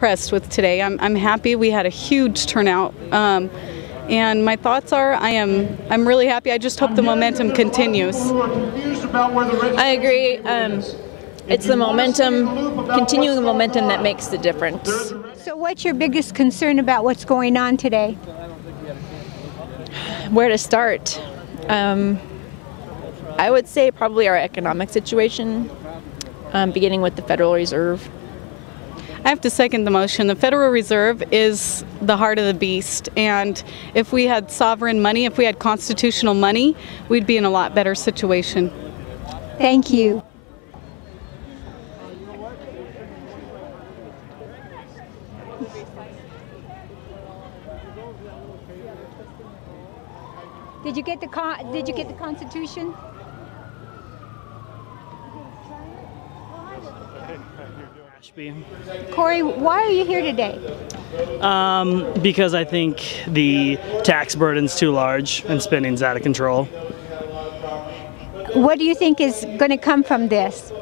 Impressed with today. I'm happy. We had a huge turnout, and my thoughts are I'm really happy. I just hope the momentum continues. I agree. It's the momentum, continuing the momentum that makes the difference. So what's your biggest concern about what's going on today? Where to start? I would say probably our economic situation, beginning with the Federal Reserve. I have to second the motion. The Federal Reserve is the heart of the beast, and if we had sovereign money, if we had constitutional money, we'd be in a lot better situation. Thank you. Did you get the Constitution? Corey, why are you here today? Because I think the tax burden's too large and spending's out of control. What do you think is going to come from this?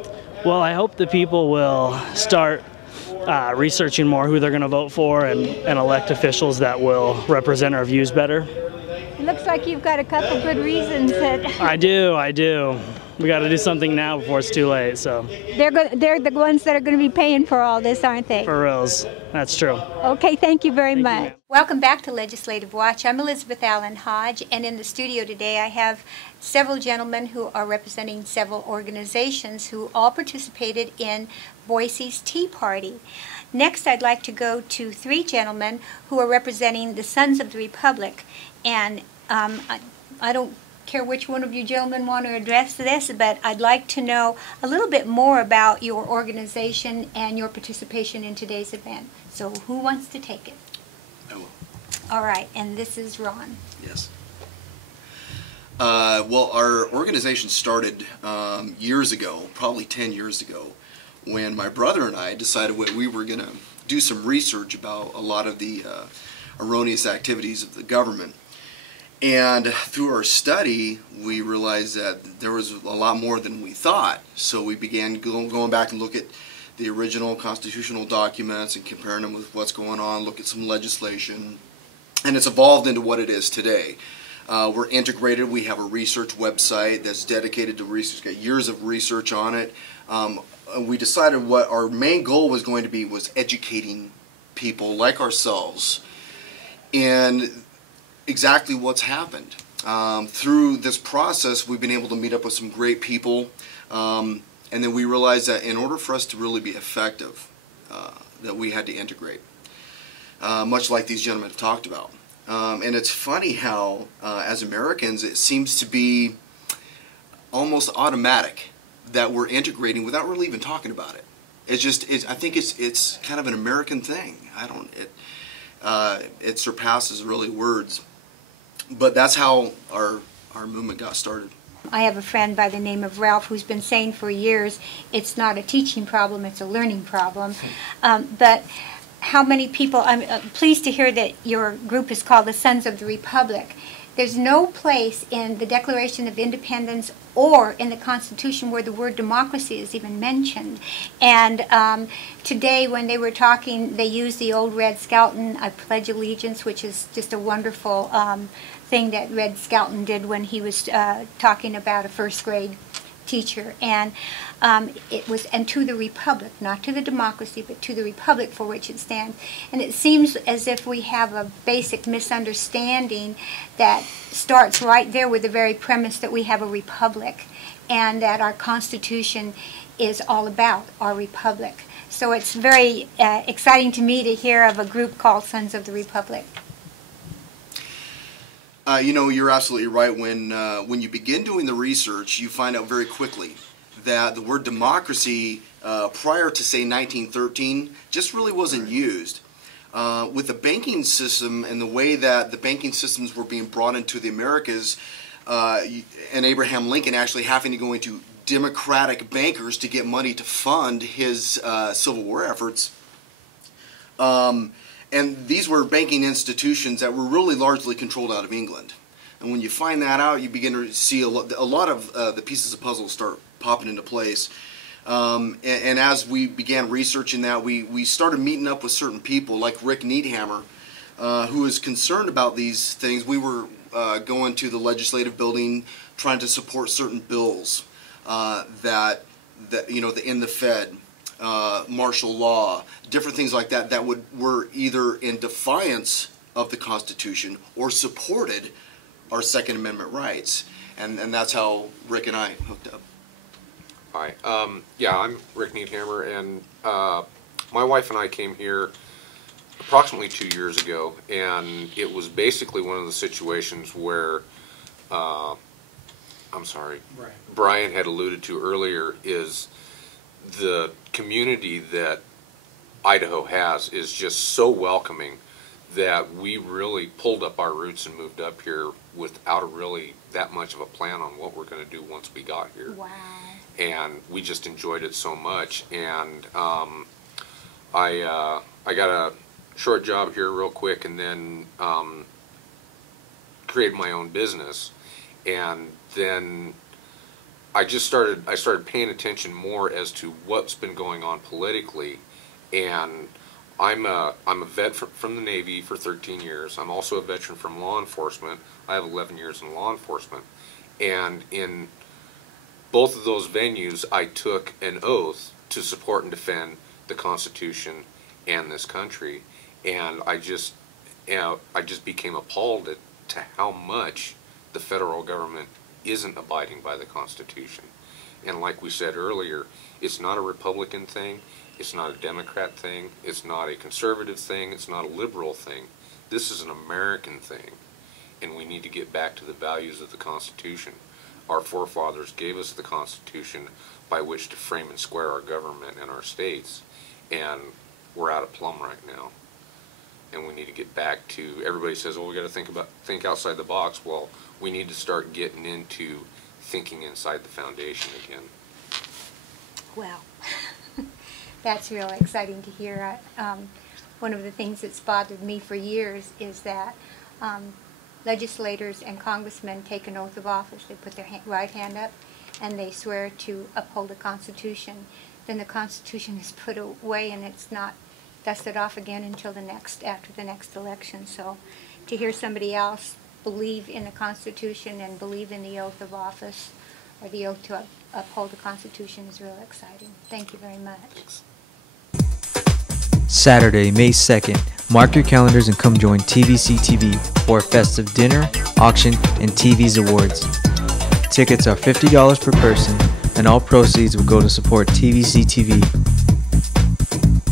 Well, I hope the people will start researching more who they're going to vote for and elect officials that will represent our views better. It looks like you've got a couple good reasons that... I do. We got to do something now before it's too late. So they're the ones that are going to be paying for all this, aren't they? For reals, that's true. Okay, thank you very much. Welcome back to Legislative Watch. I'm Elizabeth Allen Hodge, and in the studio today I have several gentlemen who are representing several organizations who all participated in Boise's Tea Party. Next, I'd like to go to three gentlemen who are representing the Sons of the Republic, and I don't care which one of you gentlemen want to address this, but I'd like to know a little bit more about your organization and your participation in today's event. So who wants to take it? I will. All right, and this is Ron. Yes. Well, our organization started years ago, probably 10 years ago, when my brother and I decided we were going to do some research about a lot of the erroneous activities of the government. And through our study, we realized that there was a lot more than we thought. So we began going back and look at the original constitutional documents and comparing them with what's going on, look at some legislation. And it's evolved into what it is today. We're integrated. We have a research website that's dedicated to research, got years of research on it. We decided what our main goal was going to be was educating people like ourselves in exactly what's happened. Through this process, we've been able to meet up with some great people, and then we realized that in order for us to really be effective, that we had to integrate, much like these gentlemen have talked about. And it's funny how, as Americans, it seems to be almost automatic that we're integrating without really even talking about it. It's just, I think it's kind of an American thing. It surpasses really words. But that's how our movement got started. I have a friend by the name of Ralph who's been saying for years it's not a teaching problem, it's a learning problem. But how many people, I'm pleased to hear that your group is called the Sons of the Republic. There's no place in the Declaration of Independence or in the Constitution where the word democracy is even mentioned. And today when they were talking, they used the old Red Skelton, I Pledge Allegiance, which is just a wonderful thing that Red Skelton did when he was talking about a first grade teacher. And it was, and to the Republic, not to the democracy, but to the Republic for which it stands. And it seems as if we have a basic misunderstanding that starts right there with the very premise that we have a republic and that our Constitution is all about our republic. So it's very exciting to me to hear of a group called Sons of the Republic. You know, you're absolutely right. When you begin doing the research, you find out very quickly that the word democracy, prior to, say, 1913, just really wasn't used. With the banking system and the way that the banking systems were being brought into the Americas, and Abraham Lincoln actually having to go into Democratic bankers to get money to fund his Civil War efforts, and these were banking institutions that were really largely controlled out of England. And when you find that out, you begin to see a lot of the pieces of puzzle start popping into place. And as we began researching that, we started meeting up with certain people like Rick Needhammer, who is concerned about these things. We were going to the legislative building trying to support certain bills that you know, in the Fed, martial law, different things like that that were either in defiance of the Constitution or supported our Second Amendment rights. And that's how Rick and I hooked up. Hi. Yeah, I'm Rick Needhammer, and my wife and I came here approximately 2 years ago, and it was basically one of the situations where, I'm sorry, Brian had alluded to earlier, is the community that Idaho has is just so welcoming that we really pulled up our roots and moved up here without really that much of a plan on what we're going to do once we got here. Wow. And we just enjoyed it so much. And I got a short job here real quick, and then created my own business. And then I started paying attention more as to what's been going on politically. And I'm a vet from the Navy for 13 years. I'm also a veteran from law enforcement. I have 11 years in law enforcement. And in both of those venues, I took an oath to support and defend the Constitution and this country. And I just became appalled to how much the federal government isn't abiding by the Constitution. And like we said earlier, it's not a Republican thing. It's not a Democrat thing. It's not a conservative thing. It's not a liberal thing. This is an American thing, and we need to get back to the values of the Constitution. Our forefathers gave us the Constitution by which to frame and square our government and our states, and we're out of plumb right now. And we need to get back to, everybody says, well, we got to think outside the box. Well, we need to start getting into thinking inside the foundation again. Well, that's really exciting to hear. One of the things that's bothered me for years is that legislators and congressmen take an oath of office. They put their right hand up and they swear to uphold the Constitution. Then the Constitution is put away and it's not dusted off again until after the next election. So to hear somebody else believe in the Constitution and believe in the oath of office or the oath to uphold the Constitution is really exciting. Thank you very much. Thanks. Saturday, May 2nd. Mark your calendars and come join TVC TV for a festive dinner, auction, and TV's awards. Tickets are $50 per person, and all proceeds will go to support TVC TV.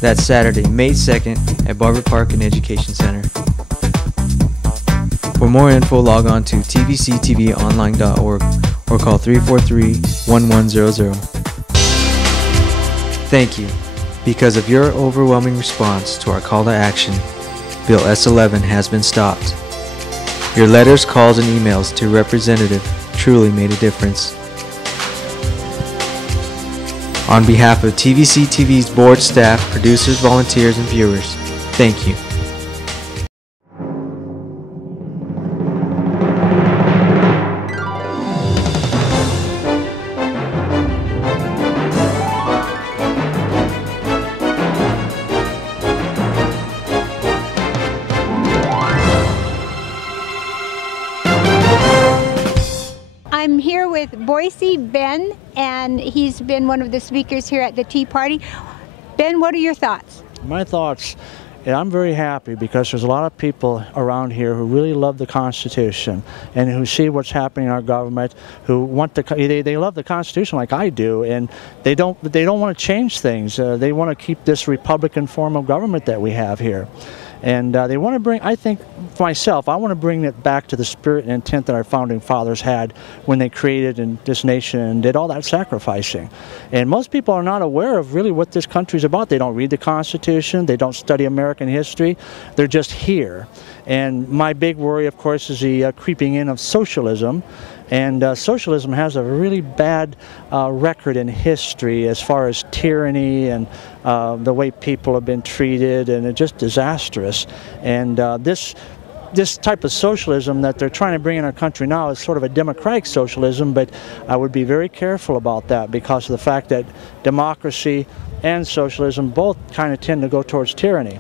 That's Saturday, May 2nd at Barber Park and Education Center. For more info, log on to tvctvonline.org or call 343-1100. Thank you. Because of your overwhelming response to our call to action, Bill S-11 has been stopped. Your letters, calls, and emails to Representative truly made a difference. On behalf of TVC TV's board, staff, producers, volunteers, and viewers, thank you. I'm here with Boise Ben, and he's been one of the speakers here at the Tea Party. Ben, what are your thoughts? My thoughts, I'm very happy because there's a lot of people around here who really love the Constitution and who see what's happening in our government, who want they love the Constitution like I do, and they don't want to change things. They want to keep this Republican form of government that we have here. And they want to bring, I think, for myself, I want to bring it back to the spirit and intent that our founding fathers had when they created this nation and did all that sacrificing. And most people are not aware of really what this country's about. They don't read the Constitution. They don't study American history. They're just here. And my big worry, of course, is the creeping in of socialism. And socialism has a really bad record in history as far as tyranny and the way people have been treated, and it's just disastrous. And this this type of socialism that they're trying to bring in our country now is sort of a democratic socialism, but I would be very careful about that because of the fact that democracy and socialism both kind of tend to go towards tyranny.